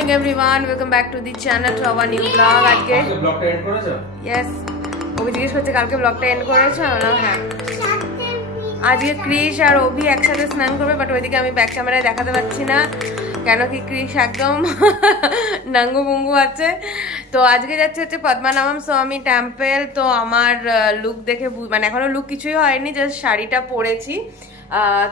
morning everyone, welcome back to the channel to our new vlog. আজকে ব্লগটা and করেছো? Yes. Obi জিজ্ঞেস করছে কালকে ব্লগটা এন্ড করেছো? না হ্যাঁ। আজকে ক্রিশ আর ওবি একসাথে স্নান করবে, বাট ওইদিকে আমি ব্যাক ক্যামেরায় দেখাতে পাচ্ছি না কেন কি ক্রিশ একদম নাঙ্গু মুঙ্গু আছে। তো আজকে যাচ্ছে হচ্ছে পদ্মনাভম স্বামী টেম্পল। তো আমার লুক দেখে মানে এখনো লুক কিছুই হয়নি, জাস্ট শাড়িটা পরেছি।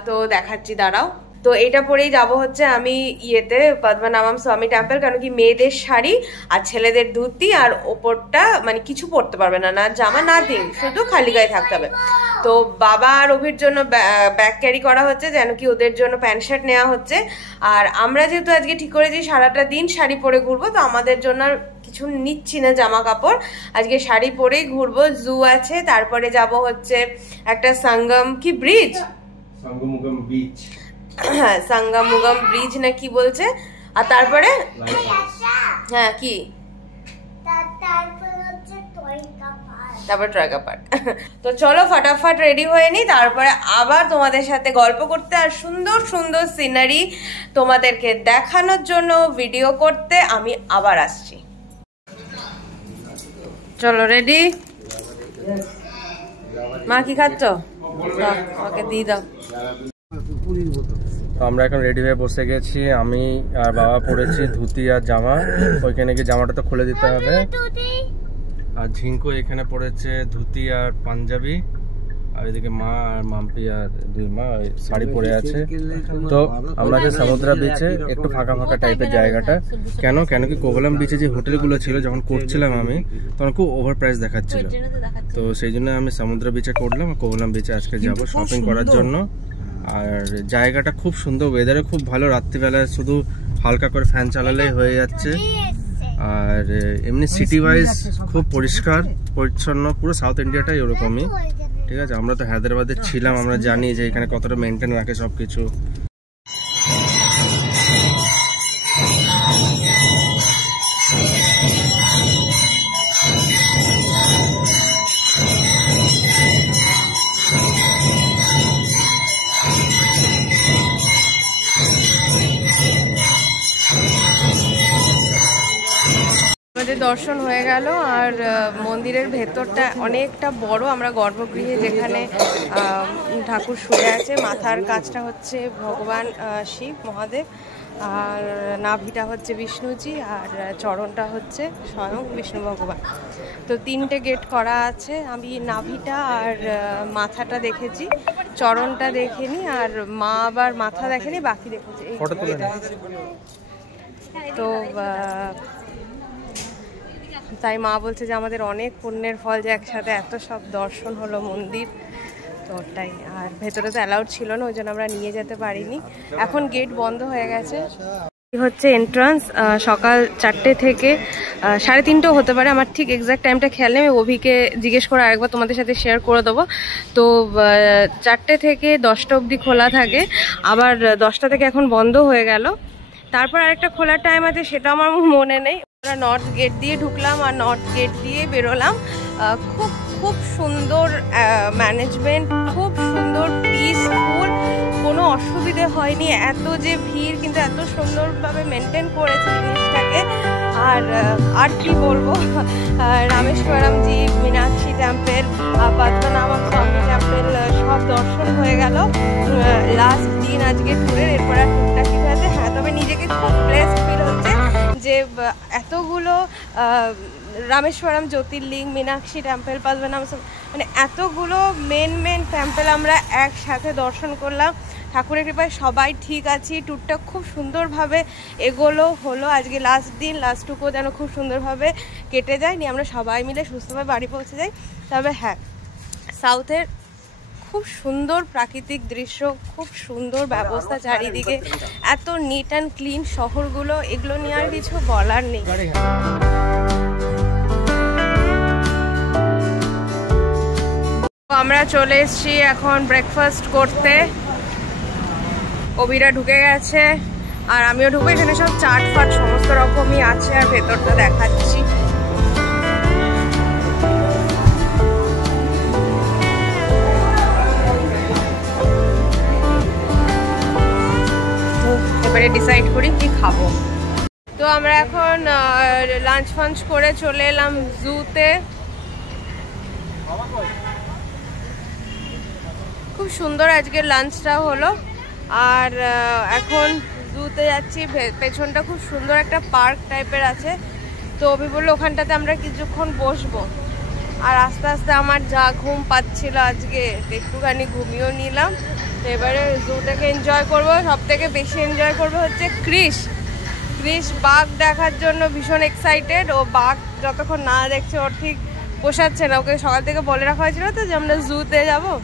তো দেখাচ্ছি, দাঁড়াও। তো এটা পরেই যাব হচ্ছে আমি ইয়েতে পদ্মনাভম স্বামী টেম্পল, কারণ কি মেয়েদের শাড়ি আর ছেলেদের ধুতি আর ওপরটা মানে কিছু পরতে পারবে না, না জামা না দিন, শুধু খালি গায়ে থাকতে হবে। তো বাবা আর অভির জন্য ব্যাগ ক্যারি করা হচ্ছে, যেন কি ওদের জন্য প্যান্ট শার্ট নেওয়া হচ্ছে। আর আমরা যেহেতু আজকে ঠিক করেছি সারাটা দিন শাড়ি পরে ঘুরবো, তো আমাদের জন্য কিছু নিচ্ছি না জামা কাপড়, আজকে শাড়ি পরেই ঘুরবো। জু আছে, তারপরে যাব হচ্ছে একটা সঙ্গম কি ব্রিজ, সঙ্গমুগম বিচ, হ্যাঁ সঙ্গমুগম ব্রিজ না কি বলছে। আর তারপরে হ্যাঁ কি তারপর ট্রাইকা পার্ক। তো চলো ফটাফট রেডি হয়ে নি, তারপরে আবার তোমাদের সাথে গল্প করতে আর সুন্দর সুন্দর সিনারি তোমাদেরকে দেখানোর জন্য ভিডিও করতে আমি আবার আসছি। চলো রেডি। মা কি খাচ্ছ? ওকে দিয়ে দাও। তো আমরা এখন রেডি হয়ে বসে গেছি, আমি আর বাবা পরেছি ধুতি আর জামা। ওইখানে গিয়ে জামাটা তো খুলে দিতে হবে। আর ঝিঙ্কু এখানে পরেছে ধুতি আর পাঞ্জাবি, আর এদিকে মা আর মাম্পি আর দুই মা শাড়ি পরে আছে। তো আমরা যে সমুদ্র বিচে একটু ফাঁকা ফাঁকা টাইপের জায়গাটা, কেন কি কোভালাম বিচে যে হোটেলগুলো ছিল যখন করছিলাম আমি, তখন খুব ওভার প্রাইস দেখাচ্ছিল। তো সেই জন্য আমি সমুদ্র বিচে করলাম, কোভালাম বিচে আজকে যাব শপিং করার জন্য। আর জায়গাটা খুব সুন্দর, ওয়েদারে খুব ভালো, রাত্রিবেলায় শুধু হালকা করে ফ্যান চালালেই হয়ে যাচ্ছে। আর এমনি সিটি ওয়াইজ খুব পরিষ্কার পরিচ্ছন্ন, পুরো সাউথ ইন্ডিয়াটাই ওরকমই। ঠিক আছে, আমরা তো হায়দ্রাবাদে ছিলাম, আমরা জানি যে এখানে কতটা মেনটেন রাখে সবকিছু। দর্শন হয়ে গেল, আর মন্দিরের ভেতরটা অনেকটা বড়। আমরা গর্ভগৃহে যেখানে ঠাকুর শুয়ে আছে, মাথার কাজটা হচ্ছে ভগবান শিব মহাদেব, আর নাভিটা হচ্ছে বিষ্ণুজি, আর চরণটা হচ্ছে স্বয়ং বিষ্ণু ভগবান। তো তিনটে গেট করা আছে, আমি নাভিটা আর মাথাটা দেখেছি, চরণটা দেখিনি, আর মা আবার মাথা দেখেনি, বাকি দেখেছি। তো তাই মা বলছে যে আমাদের অনেক পুণ্যের ফল যে একসাথে এত সব দর্শন হলো মন্দির। তো ওটাই, আর ভেতরে তো অ্যালাউড ছিল না, ওই জন্য আমরা নিয়ে যেতে পারিনি। এখন গেট বন্ধ হয়ে গেছে। হচ্ছে এন্ট্রান্স, সকাল 4টে থেকে 3:30 হতে পারে, আমার ঠিক এক্সাক্ট টাইমটা খেয়াল নেই, আমি অভিকে জিজ্ঞেস করে আরেকবার তোমাদের সাথে শেয়ার করে দেবো। তো 4টে থেকে 10টা অবধি খোলা থাকে, আবার 10টা থেকে এখন বন্ধ হয়ে গেল। তারপর আরেকটা খোলার টাইম আছে, সেটা আমার মনে নেই। আমরা নর্থ গেট দিয়ে ঢুকলাম আর নর্থ গেট দিয়ে বেরোলাম। খুব খুব সুন্দর ম্যানেজমেন্ট, খুব সুন্দর পিসফুল, কোনো অসুবিধে হয়নি। এত যে ভিড়, কিন্তু এত সুন্দরভাবে মেনটেন করেছে জিনিসটাকে। আর কি বলবো, রামেশ্বরমজি, মীনাক্ষী টেম্পল, পদ্মনাভম স্বামী টেম্পল সব দর্শন হয়ে গেল। লাস্ট দিন আজকে ট্যুরের, এরপর আর ট্যুরটা ঠিক হয়েছে। হ্যাঁ, তবে নিজেকে খুব ব্লেসড ফিল হচ্ছে যে এতগুলো রামেশ্বরম জ্যোতির্লিঙ্গ, মীনাক্ষী টেম্পল, পদ্মনাভম, মানে এতগুলো মেন টেম্পল আমরা একসাথে দর্শন করলাম। ঠাকুরের কৃপায় সবাই ঠিক আছি, ট্যুরটা খুব সুন্দরভাবে এগোলো হলো। আজকে লাস্ট দিন, লাস্টটুকু যেন খুব সুন্দরভাবে কেটে যায়, নিয়ে আমরা সবাই মিলে সুস্থভাবে বাড়ি পৌঁছে যাই। তবে হ্যাঁ, সাউথের খুব সুন্দর প্রাকৃতিক দৃশ্য, খুব সুন্দর ব্যবস্থা চারিদিকে, এত নিট অ্যান্ড ক্লিন শহরগুলো, এগুলো নিয়ে আর কিছু বলার নেই। আমরা চলে এসেছি এখন ব্রেকফাস্ট করতে। অভিরা ঢুকে গেছে আর আমিও ঢুকে, এখানে সব চাট ফাট সমস্ত রকমই আছে, আর ভেতরটা দেখাচ্ছি। এবারে ডিসাইড করি কি খাবো। তো আমরা এখন লাঞ্চ ফাঞ্চ করে চলে এলাম জুতে। খুব সুন্দর আজকের লাঞ্চটা হলো। আর এখন জুতে যাচ্ছি, পেছনটা খুব সুন্দর একটা পার্ক টাইপের আছে। তো অভি বললো ওখানটাতে আমরা কিছুক্ষণ বসবো। আর আস্তে আস্তে আমার যা ঘুম পাচ্ছিল আজকে, একটুখানি ঘুমিয়েও নিলাম। তো এবারে জুটাকে এনজয় করবো। সব থেকে বেশি এনজয় করবো হচ্ছে ক্রিশ বাঘ দেখার জন্য ভীষণ এক্সাইটেড। ও বাঘ যতক্ষণ না দেখছে ওর ঠিক পোষাচ্ছে না। ওকে সকাল থেকে বলে রাখা হয়েছিল তো যে আমরা জুতে যাবো।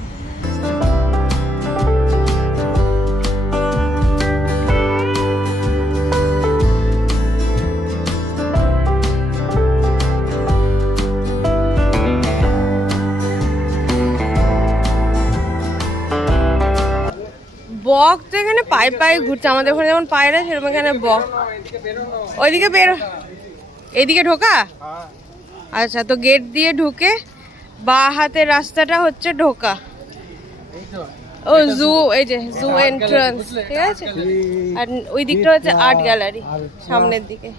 বক তো এখানে পায়ে পায়ে ঘুরছে, আমাদের ওখানে যেমন পায়রা সেরকম এখানে বক। ওইদিকে বের, এইদিকে ঢোকা। আচ্ছা, তো গেট দিয়ে ঢুকে বা হাতের রাস্তাটা হচ্ছে ঢোকা। ও জু, এই যে জু এন্ট্রান্স, ঠিক আছে। আর ওই দিকটা হচ্ছে আর্ট গ্যালারি সামনের দিকে।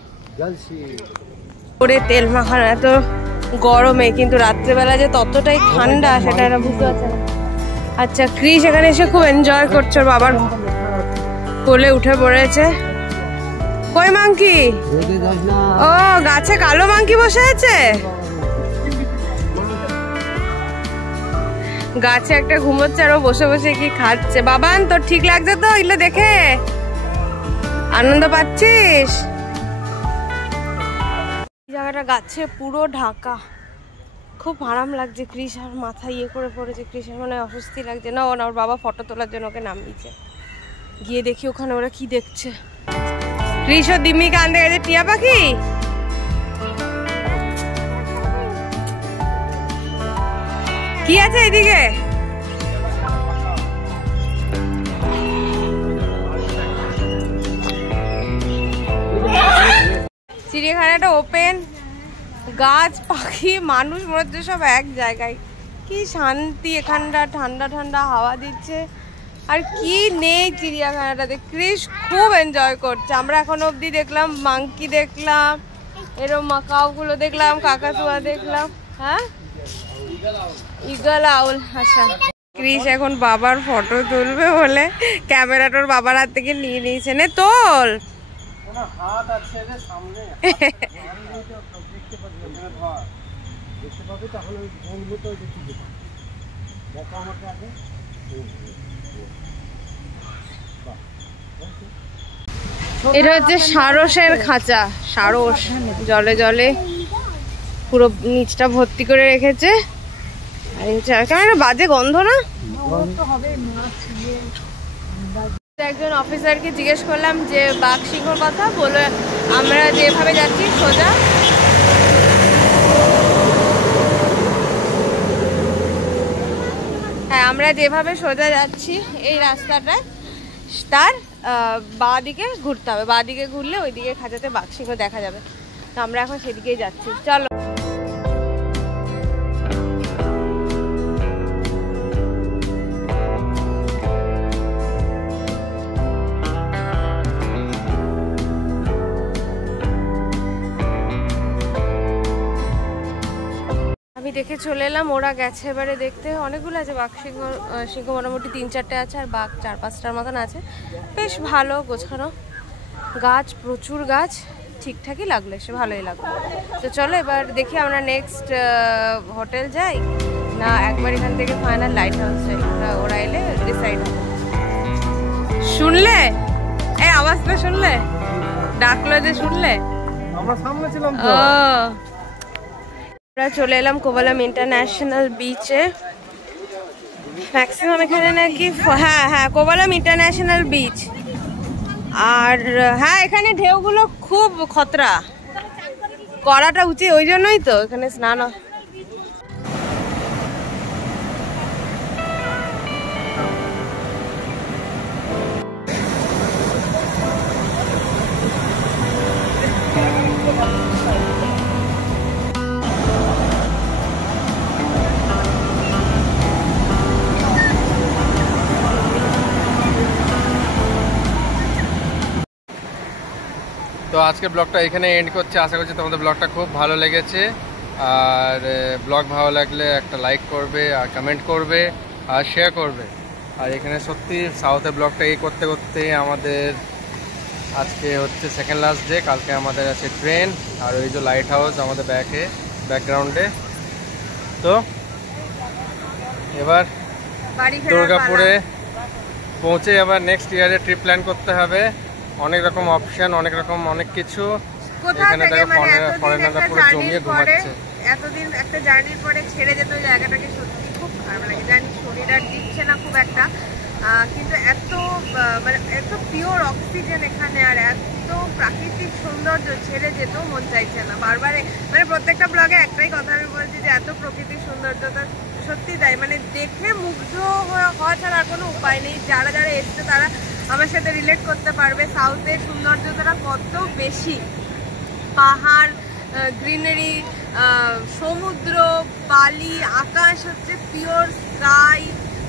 ওরে তেল মাখানো এত গরমে, কিন্তু রাত্রেবেলা যে ততটাই ঠান্ডা সেটা এরা বুঝতে পারছে না। আচ্ছা, ক্রিশ এখানে এসে খুব এনজয় করছে, বাবার কোলে উঠে পড়েছে। কই মাংকি? ও গাছে কালো মাংকি বসে আছে। গাছে একটা ঘুমোচ্ছে আর ও বসে বসে কি খাচ্ছে। বাবান, তোর ঠিক লাগছে তো এগুলো দেখে? আনন্দ পাচ্ছিস? জায়গাটা গাছে পুরো ঢাকা, খুব আরাম লাগছে। ক্রিশ আর মাথা ইয়ে করে পড়েছে। ক্রিশের মনে অস্বস্তি লাগছে না, ওর বাবা ফটো তোলার জন্য ওকে নামিয়েছে। গিয়ে দেখি ওখানে ওরা কি দেখছে। ক্রিশ ও দিম্মিকে আনতে গেছে টিয়া পাখি। কি আছে এদিকে? চিড়িয়াখানাটা ওপেন, গাছ পাখি মানুষ মনে হচ্ছে সব এক জায়গায়। কি শান্তি এখানটা, ঠান্ডা ঠান্ডা হাওয়া দিচ্ছে। আর কি নেই চিড়িয়াখানাটাতে। ক্রিশ খুব এনজয় করছে। আমরা এখন অবধি দেখলাম মাংকি দেখলাম, এরকম মাকাওগুলো দেখলাম, কাকাতুয়া দেখলাম। হ্যাঁ, ঈগল আউল। আচ্ছা, ক্রিশ এখন বাবার ফটো তুলবে বলে ক্যামেরাটার বাবার হাত থেকে নিয়ে নিয়েছে। নে তোল। এটা হচ্ছে সারসের খাঁচা। সারস জলে জলে পুরো নিচটা ভর্তি করে রেখেছে। কেমন বাজে গন্ধ না? একজন অফিসারকে জিজ্ঞেস করলাম যে বাঘ সিংহর কথা, বলে আমরা যেভাবে যাচ্ছি সোজা, হ্যাঁ আমরা যেভাবে সোজা যাচ্ছি এই রাস্তাটায়, তার বাঁ দিকে ঘুরতে হবে। বাঁ দিকে ঘুরলে ওইদিকে খাঁচাতে বাঘ সিংহ দেখা যাবে। তো আমরা এখন সেদিকেই যাচ্ছি, চলো। আমি দেখে চলে এলাম, ওরা গেছে এবারে দেখতে। অনেকগুলো আছে বাঘ সিংহ, সিংহ মোটামুটি 3-4টে আছে, আর বাঘ 4-5টার মতন আছে। বেশ ভালো গোছানো, গাছ প্রচুর গাছ, ঠিকঠাকই লাগলো, সে ভালোই লাগলো। তো চলো এবার দেখি আমরা নেক্সট হোটেল যাই না একবার এখান থেকে ফাইনাল লাইট হাউস যাই। ওরা এলে ডিসাইড হবে। শুনলে এই আওয়াজটা? শুনলে ডাকলো যে? শুনলে? আমরা সামনে ছিলাম তো। আমরা চলে এলাম কোভালাম ইন্টারন্যাশনাল বিচে। ম্যাক্সিমাম এখানে নাকি, হ্যাঁ কোভালাম ইন্টারন্যাশনাল বিচ। আর হ্যাঁ, এখানে ঢেউগুলো খুব খতরা, করাটা উচিত, ওই জন্যই তো এখানে স্নান। তো তো আজকের ব্লগটা এখানে এন্ড করছি। আশা করছি তোমাদের ব্লগটা খুব ভালো লেগেছে। আর ব্লগ ভালো লাগলে একটা লাইক করবে, আর কমেন্ট করবে, আর শেয়ার করবে। আর এখানে সত্যি সাউথের ব্লগটা এই করতে করতে আমাদের আজকে হচ্ছে সেকেন্ড লাস্ট ডে। কালকে আমাদের আছে ট্রেন, আর ওই যে লাইট হাউস আমাদের ব্যাকগ্রাউন্ডে। তো এবার দুর্গাপুরে পৌঁছে আবার নেক্সট ইয়ারে ট্রিপ প্ল্যান করতে হবে। অনেক রকম অপশন, অনেক কিছু। এখানে দেখো ফরেনাররা পুরো জমিয়ে ঘুমাচ্ছে। এতদিন একটা জার্নির পরে ছেড়ে যেত ওই জায়গাটাকে, সত্যি খুব খারাপ লাগে। জানি শরীর আর দিচ্ছে না খুব একটা, কিন্তু এত মানে এত পিওর অক্সিজেন এখানে, আর এত প্রাকৃতিক সৌন্দর্য, ছেড়ে যেতেও মন চাইছে না। বারবার মানে প্রত্যেকটা ব্লগে একটাই কথা আমি বলছি যে এত প্রকৃতিক সৌন্দর্যতা সত্যি তাই, মানে দেখে মুগ্ধ হওয়া ছাড়া আর কোনো উপায় নেই। যারা যারা এসছে তারা আমার সাথে রিলেট করতে পারবে সাউথের সৌন্দর্যতা কত বেশি। পাহাড়, গ্রিনারি, সমুদ্র, বালি, আকাশ হচ্ছে পিওর স্কাই,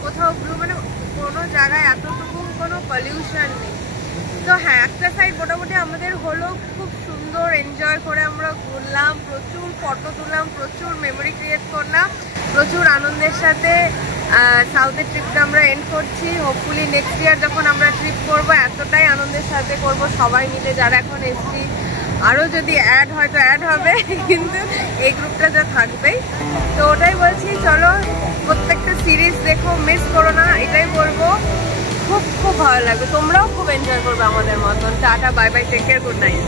কোথাও ব্লু, মানে কোনো জায়গায় এতটুকু কোনো পলিউশন নেই। তো হ্যাঁ, একটা সাইড মোটামুটি আমাদের হলো, খুব সুন্দর এনজয় করে আমরা ঘুরলাম, প্রচুর ফটো তুললাম, প্রচুর মেমোরি ক্রিয়েট করলাম, প্রচুর আনন্দের সাথে সাউথের ট্রিপটা আমরা এন্ড করছি। হোপফুলি নেক্সট ইয়ার যখন আমরা ট্রিপ করবো এতটাই আনন্দের সাথে করব সবাই মিলে, যারা এখন এসছি। আরও যদি অ্যাড হয় তো অ্যাড হবে, কিন্তু এই গ্রুপটা যা থাকবেই। তো ওটাই বলছি, চলো প্রত্যেকটা সিরিজ দেখো, মিস করো না, এটাই বলবো। খুব খুব ভালো লাগবে, তোমরাও খুব এনজয় করবে আমাদের মতন। Tata, bye bye, take care, good night.